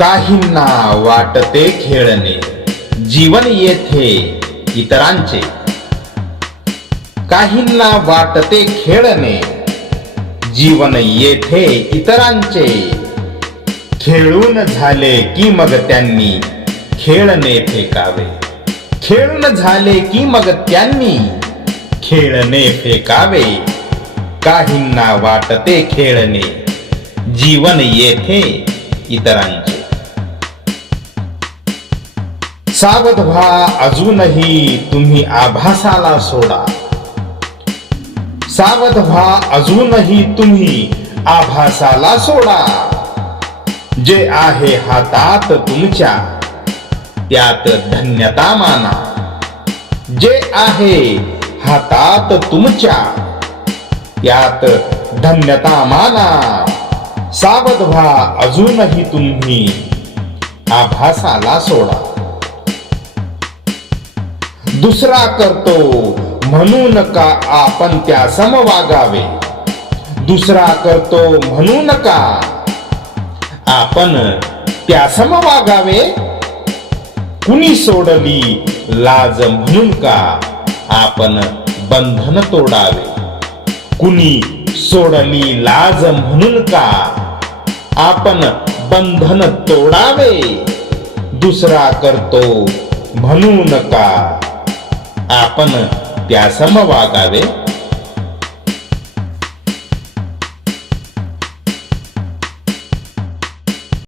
काहींना वाटते खेळणे जीवन येथे इतरांचे. काहींना वाटते खेळणे जीवन येथे इतरांचे. खेळून झाले की मग त्यांनी खेळणे फेकावे. खेळून झाले की मग त्यांनी खेळणे फेकावे. काहींना वाटते खेळणे जीवन येथे इतरांचे. सावध व्हा अजूनही तुम्ही आभासाला सोडा. सावध व्हा अजूनही तुम्ही आभासाला सोडा. जे आहे हातात तुमच्या त्यात धन्यता माना. जे आहे हातात तुमच्या त्यात धन्यता माना. सावध व्हा अजूनही तुम्ही आभासाला सोडा. दुसरा करतो म्हणून का आपण त्या सम वागावे. दुसरा करतो म्हणून का आपण त्या सम वागावे. कुणी सोडली लाज म्हणून का आपण बंधन तोडावे. कुणी सोडली लाज म्हणून का आपण बंधन तोडावे. दुसरा करतो म्हणून का आपण त्या सम वागावे.